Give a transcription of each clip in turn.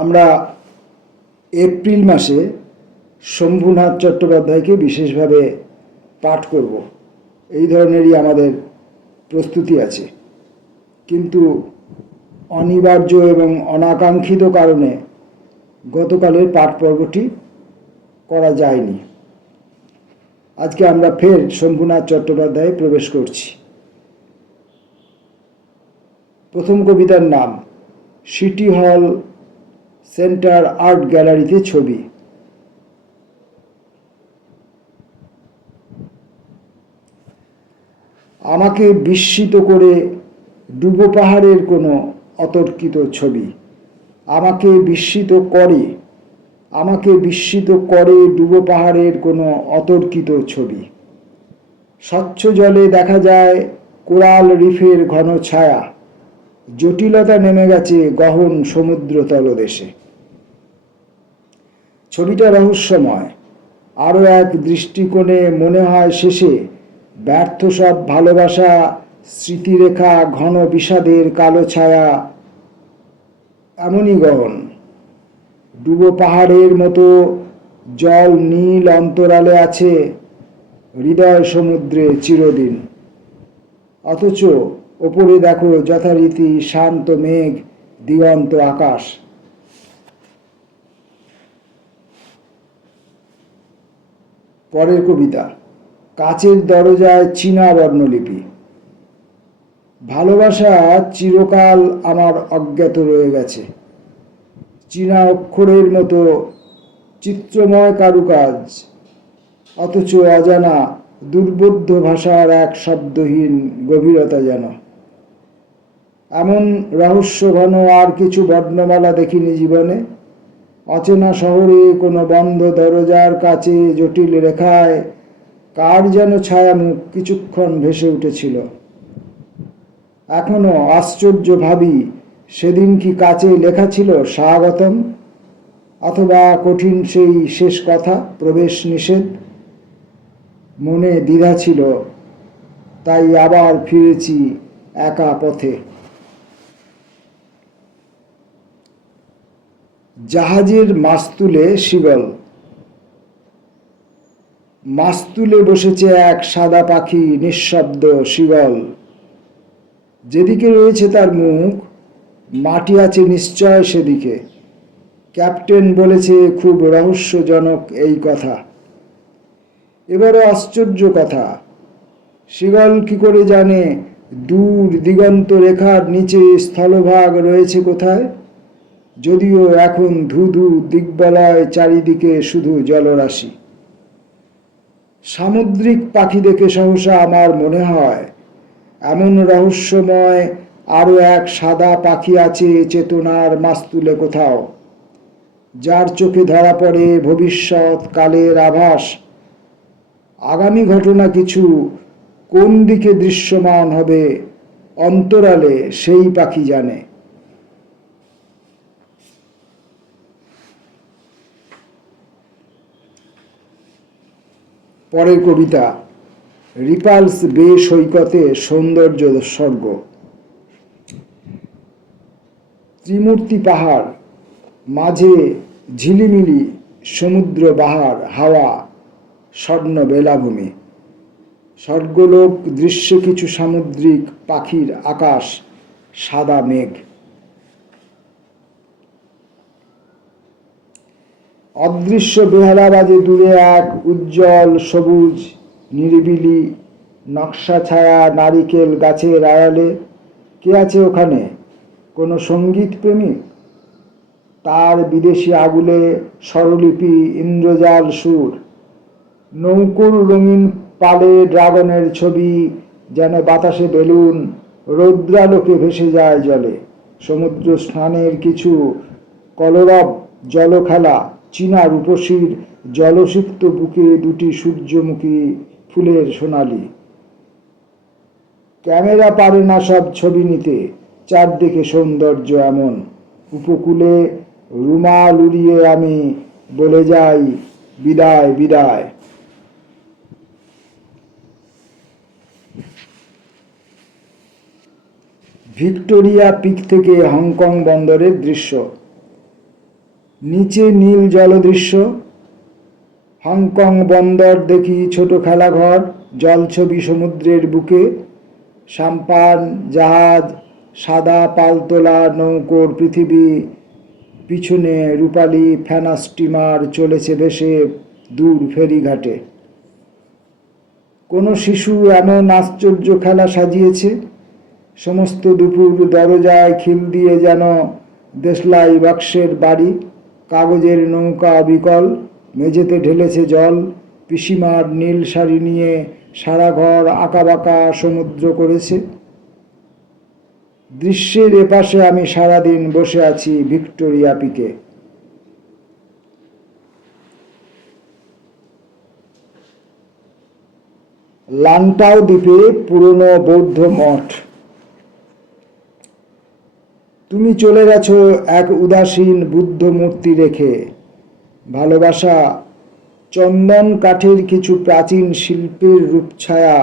আমরা এপ্রিল মাসে শম্ভুনাথ চট্টোপাধ্যায়কে বিশেষভাবে পাঠ করব, এই ধরনেরই আমাদের প্রস্তুতি আছে। কিন্তু অনিবার্য এবং অনাকাঙ্ক্ষিত কারণে গতকালের পাঠ পর্বটি করা যায়নি। আজকে আমরা ফের শম্ভুনাথ চট্টোপাধ্যায়ে প্রবেশ করছি। প্রথম কবিতার নাম সিটি হল সেন্টার আর্ট গ্যালারিতে ছবি। আমাকে বিস্মিত করে ডুবো পাহাড়ের কোনো অতর্কিত ছবি। আমাকে বিস্মিত করে ডুবো পাহাড়ের কোনো অতর্কিত ছবি। স্বচ্ছ জলে দেখা যায় কোরাল রিফের ঘন ছায়া, জটিলতা নেমে গেছে গহন সমুদ্র তলদেশে। ছবিটা রহস্যময়। আরও এক দৃষ্টিকোণে মনে হয় শেষে ব্যর্থ সব ভালোবাসা, স্মৃতিরেখা, ঘন বিষাদের কালো ছায়া এমনই গহন। ডুবো পাহাড়ের মতো জল নীল অন্তরালে আছে হৃদয় সমুদ্রে চিরদিন। অথচ ওপরে দেখো যথারীতি শান্ত মেঘ, দিগন্ত আকাশ। পরের কবিতা কাচের দরজায় চীনা বর্ণলিপি। ভালোবাসা চিরকাল আমার অজ্ঞাত রয়ে গেছে। চীনা অক্ষরের মতো চিত্রময় কারুকাজ, অথচ অজানা দুর্বোধ্য ভাষার এক শব্দহীন গভীরতা যেন। এমন রহস্যঘন আর কিছু বর্ণমালা দেখিনি জীবনে। অচেনা শহরে কোনো বন্ধ দরজার কাছে জটিল রেখায় কার যেন ছায়ামুখ কিছুক্ষণ ভেসে উঠেছিল। এখনো আশ্চর্য ভাবি, সেদিন কি কাছে লেখা ছিল স্বাগতম, অথবা কঠিন সেই শেষ কথা প্রবেশ নিষেধ। মনে দ্বিধা ছিল, তাই আবার ফিরেছি একা পথে। জাহাজের মাস্তুলে শিগল। মাস্তুলে বসেছে এক সাদা পাখি, নিঃশব্দ শিগল। যেদিকে রয়েছে তার মুখ, মাটি আছে নিশ্চয় সেদিকে। ক্যাপ্টেন বলেছে খুব রহস্যজনক এই কথা। এবারও আশ্চর্য কথা, শিগল কি করে জানে দূর দিগন্ত রেখার নিচে স্থলভাগ রয়েছে কোথায়? যদিও এখন ধুধু দিগ্বলয়, চারিদিকে শুধু জলরাশি। সামুদ্রিক পাখি দেখে সহসা আমার মনে হয় এমন রহস্যময় আরও এক সাদা পাখি আছে চেতনার মাস্তুলে কোথাও, যার চোখে ধরা পড়ে ভবিষ্যৎ কালের আভাস। আগামী ঘটনা কিছু কোন দিকে দৃশ্যমান হবে অন্তরালে সেই পাখি জানে। পরের কবিতা রিপালস বে সৈকতে সৌন্দর্য স্বর্গ। ত্রিমূর্তি পাহাড়, মাঝে ঝিলিমিলি সমুদ্র বাহার, হাওয়া স্বর্ণ বেলাভূমি। স্বর্গলোক দৃশ্যে কিছু সামুদ্রিক পাখির আকাশ, সাদা মেঘ। অদৃশ্য বেহালা বাজে দূরে এক উজ্জ্বল সবুজ নিরিবিলি নকশা ছায়া নারিকেল গাছের আড়ালে। কে আছে ওখানে? কোনো সঙ্গীত প্রেমিক? তার বিদেশি আগুলে স্বরলিপি ইন্দ্রজাল সুর। নৌকোর রঙিন পালে ড্রাগনের ছবি যেন বাতাসে বেলুন, রৌদ্রালোকে ভেসে যায় জলে। সমুদ্র স্নানের কিছু কলরব জলখেলা, চীনা রূপসীর জলসিক্ত বুকে দুটি সূর্যমুখী ফুলের সোনালি। ক্যামেরা পারে না সব ছবি নিতে, চারদিকে সৌন্দর্য এমন। উপকূলে রুমাল উড়িয়ে আমি বলে যাই বিদায় বিদায়। ভিক্টোরিয়া পিক থেকে হংকং বন্দরের দৃশ্য। নিচে নীল জলদৃশ্য, হংকং বন্দর দেখি ছোট খেলাঘর, জলছবি সমুদ্রের বুকে, সাম্পান জাহাজ, সাদা পালতোলা নৌকোর পৃথিবী, পিছনে রূপালী ফেনা স্টিমার চলেছে ভেসে দূর ফেরিঘাটে। কোনো শিশু এমন আশ্চর্য খেলা সাজিয়েছে, সমস্ত দুপুর দরজায় খিল দিয়ে যেন দেশলাই বাক্সের বাড়ি, কাগজের নৌকা বিকল, মেঝেতে ঢেলেছে জল, পিসিমার নীল শাড়ি নিয়ে সারা ঘর আঁকাবাঁকা সমুদ্র করেছে। দৃশ্যের এপাশে আমি সারাদিন বসে আছি ভিক্টোরিয়া পিকে। লান্টাও দ্বীপে পুরনো বৌদ্ধ মঠ। তুমি চলে গেছো এক উদাসীন বুদ্ধ মূর্তি রেখে। ভালোবাসা চন্দন কাঠের কিছু প্রাচীন শিল্পের রূপছায়া।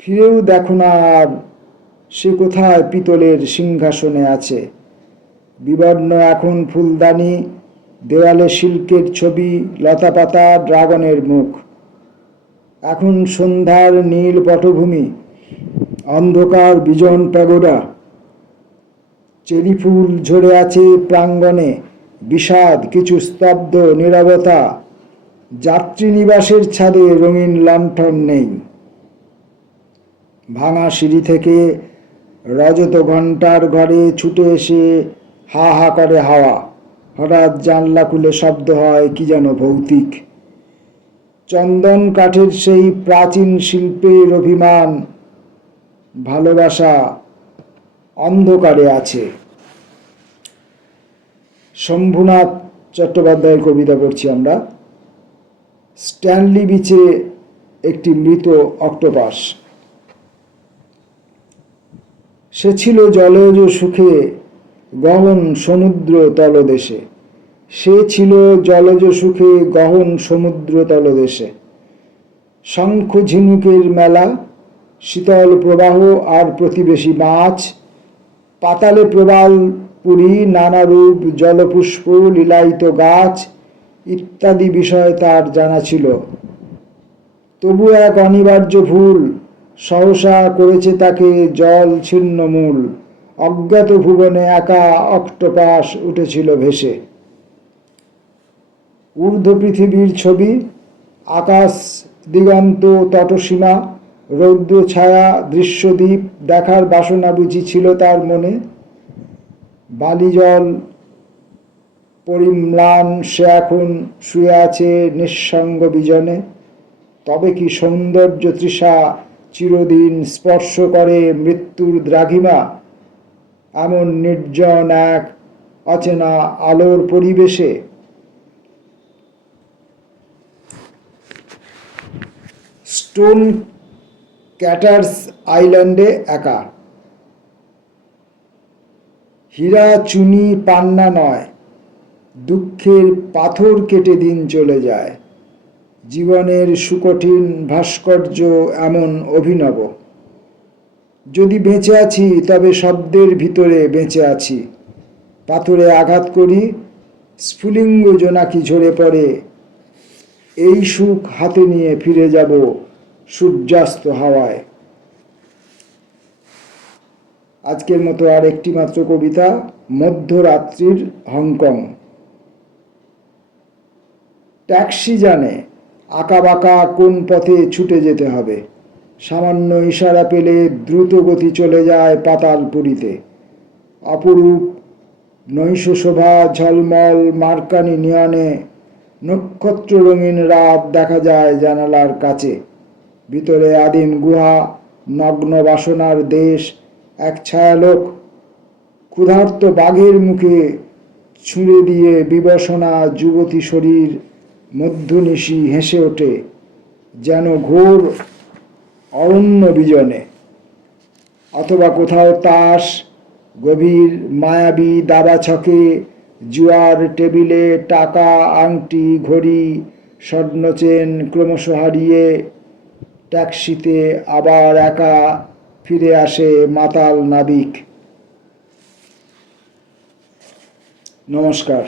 ফিরেও দেখো না আর সে কোথায় পিতলের সিংহাসনে আছে। বিবর্ণ এখন ফুলদানি, দেওয়ালে সিল্কের ছবি, লতাপাতা, ড্রাগনের মুখ। এখন সন্ধ্যার নীল পটভূমি, অন্ধকার বিজন প্যাগোডা। চেরি ফুল ঝরে আছে প্রাঙ্গণে, বিষাদ, কিছু স্তব্ধ নীরবতা। যাত্রীনিবাসের ছাদে রঙিন লণ্ঠন নেই। ভাঙা সিঁড়ি থেকে রজত ঘণ্টার ঘরে ছুটে এসে হা হা করে হাওয়া। হঠাৎ জানলা খুলে শব্দ হয় কি যেন ভৌতিক। চন্দন কাঠের সেই প্রাচীন শিল্পের অভিমান। ভালোবাসা অন্ধকারে আছে। শম্ভুনাথ চট্টোপাধ্যায়ের কবিতা পড়ছি আমরা। স্ট্যানলি বিচে একটি মৃত অক্টোপাস। সে ছিল জলজ সুখে গহন সমুদ্র তলদেশে। সে ছিল জলজ সুখে গহন সমুদ্র তলদেশে। শঙ্খ ঝিনুকের মেলা, শীতল প্রবাহ আর প্রতিবেশী মাছ, পাতালে প্রবাল পুরী, নানারূপ জলপুষ্প, লীলায়িত গাছ ইত্যাদি বিষয় তার জানা ছিল। তবু এক অনিবার্য ভুল সহসা করেছে তাকে জল ছিন্নমূল। অজ্ঞাত ভুবনে একা অক্টোপাস উঠেছিল ভেসে। ঊর্ধ্ব পৃথিবীর ছবি, আকাশ দিগন্ত তটসীমা, রৌদ্র ছায়া দৃশ্যদ্বীপ দেখার বাসনা বুঝি ছিল তার মনে। বালিজল পরিম্লান সে এখন শুয়ে আছে নিঃসঙ্গ বিজনে। তবে কি সৌন্দর্য তৃষা চিরদিন স্পর্শ করে মৃত্যুর দ্রাঘিমা? এমন নির্জন এক অচেনা আলোর পরিবেশে। স্টোন ক্যাটার্স আইল্যান্ডে একা। হীরা চুনি পান্না নয়, দুঃখের পাথর কেটে দিন চলে যায়। জীবনের সুকঠিন ভাস্কর্য এমন অভিনব। যদি বেঁচে আছি তবে শব্দের ভিতরে বেঁচে আছি। পাথরে আঘাত করি, স্ফুলিঙ্গ জোনাকি ঝরে পড়ে। এই সুখ হাতে নিয়ে ফিরে যাব সূর্যাস্ত হাওয়ায়। আজকের মতো আর একটি মাত্র কবিতা, মধ্যরাত্রির হংকং। ট্যাক্সি জানে আঁকাবাঁকা কোন পথে ছুটে যেতে হবে। সামান্য ইশারা পেলে দ্রুত গতি চলে যায় পাতালপুরীতে। অপরূপ নৈশ শোভা ঝলমল মার্কানি নিয়নে। নক্ষত্র রঙিন রাত দেখা যায় জানালার কাছে। ভিতরে আদিম গুহা, নগ্ন বাসনার দেশ। এক ছায়ালোক ক্ষুধার্ত বাঘের মুখে ছুঁড়ে দিয়ে বিবসনা যুবতী শরীর মধ্যনিশি হেসে ওঠে যেন ঘোর অরণ্য বিজনে। অথবা কোথাও তাস, গভীর মায়াবী দাবা ছকে, জুয়ার টেবিলে টাকা, আংটি, ঘড়ি, স্বর্ণচেন ক্রমশ হারিয়ে ট্যাক্সিতে আবার একা ফিরে আসে মাতাল নাবিক। নমস্কার।